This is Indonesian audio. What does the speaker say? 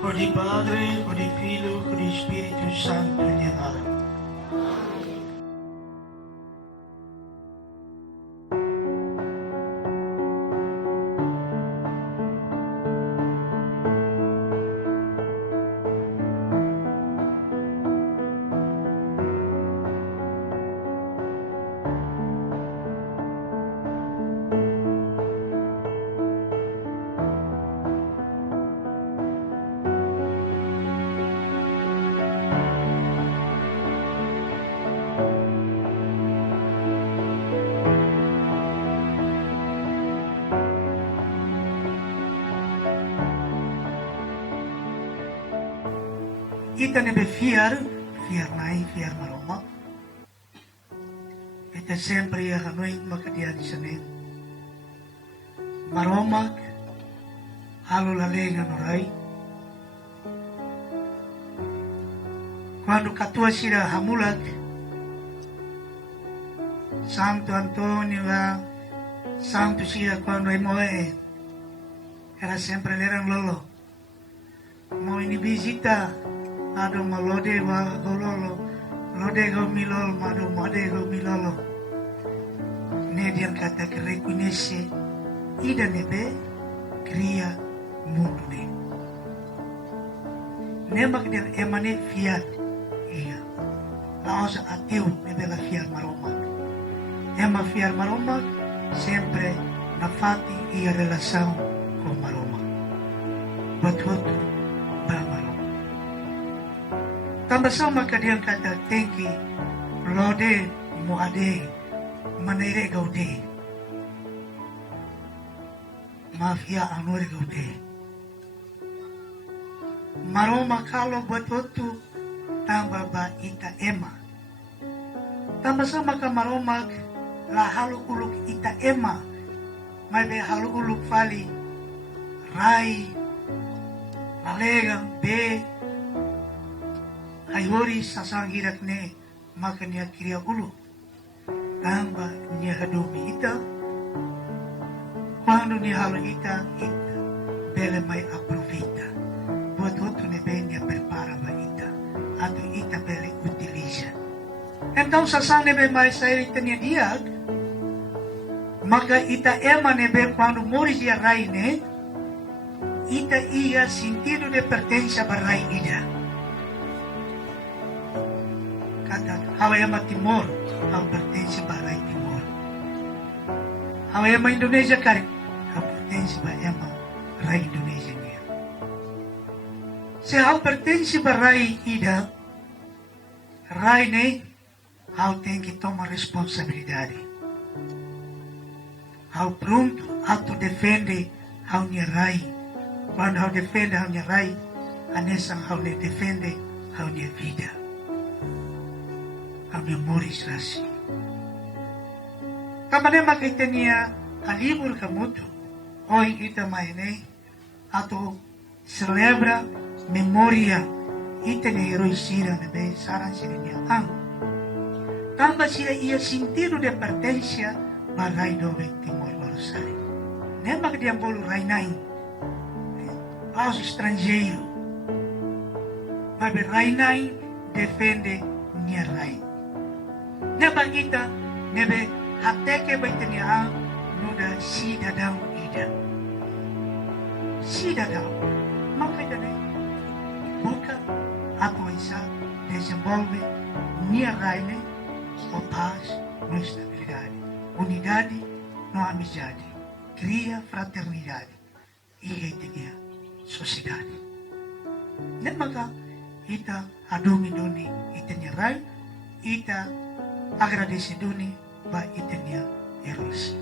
O di Padre, o di Figlio, o di Spirito Santo, in Dio. Kita nebe fiar nai, fiar maroma. Kita sempre ya hanoi makadia di sana. Maroma, halu lalenga norai. Quando katua sira hamulat, Santo Antonio la, Santo sira quando moe, era sempre l'erang lolo. Mau ini visita, ado malode wa gololo, lode go milol, mado made go milolo. Ne dian kata que reconhece, ida nebe, cria mundo ne. Nemak dian emane fiat, iya. Laosa ateu nebe la fiat maromak. Ema fiat maromak, sempre na fati ia relação com maromak. Batutu, ba maromak. Tambah sama kadian kata tengki, lode mo ade, manere gaude. Mafia anore gaude. Maroma kalau buat waktu tambah ba ita ema. Tambah sama ka maroma la halu uluk ita ema. Mai be halu uluk fali, rai, alegang be. Ayori sasangirak ne makanya kiria ulu tamba nya hadomi ita quando ni halu ita bele mai aprovita buat outro ne bene prepara ba ita atau ita bele utiliza então sasang ne be mai sai ita nya diag maka ita ema ne be quando mori dia rai ne ita ia sentido de pertença ba rai ida. Hawaiama Timor, ang pertensi ba Rai Timor. Hawaiama Indonesia kari, ang pertensi ba Ema Rai Indonesia niya. Sa ang pertensi ba Rai Ida, Rai ne, how tem que tomar responsabilidade. How pronto, how to defende, how niya Rai. Quando how defende, how niya Rai, anesang how ne defende, how niya vida. Ang memoris rasi. Kamane makita niya alibur kamuto. Hoy ita maine ato celebra memoria ita ni heroi sira na be saran sira niya ang. Tamba sila iya sentido de pertenencia barai dove Timor Leste. Nema que diam bolo rai nai. Aos estrangeiro. Mas rai nai defende niya rai. Neba kita, nebe hateke baitanya nuda si dadau ida. Si dadau, maka dane buka apa isa desenvolve nia raine o paz no estabilidade, unidade no amizade, cria fraternidade e etnia sociedade. Neba kita adumi doni itanya rai, ita agradece duni ba itanya erosi.